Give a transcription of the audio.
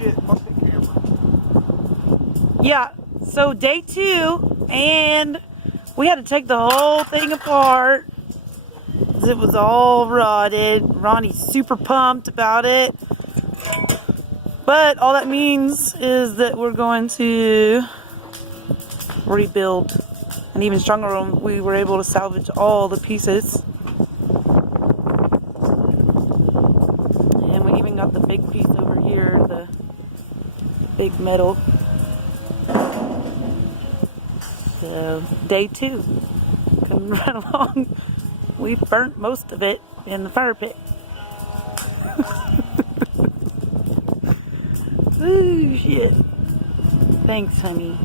shit, fuck the camera. Yeah, so day 2, and we had to take the whole thing apart. It was all rotted. Ronnie's super pumped about it. But all that means is that we're going to rebuild an even stronger room. We were able to salvage all the pieces. And we even got the big piece over here, the big metal. So, day 2. Coming right along. We burnt most of it in the fire pit. Ooh, shit. Thanks, honey.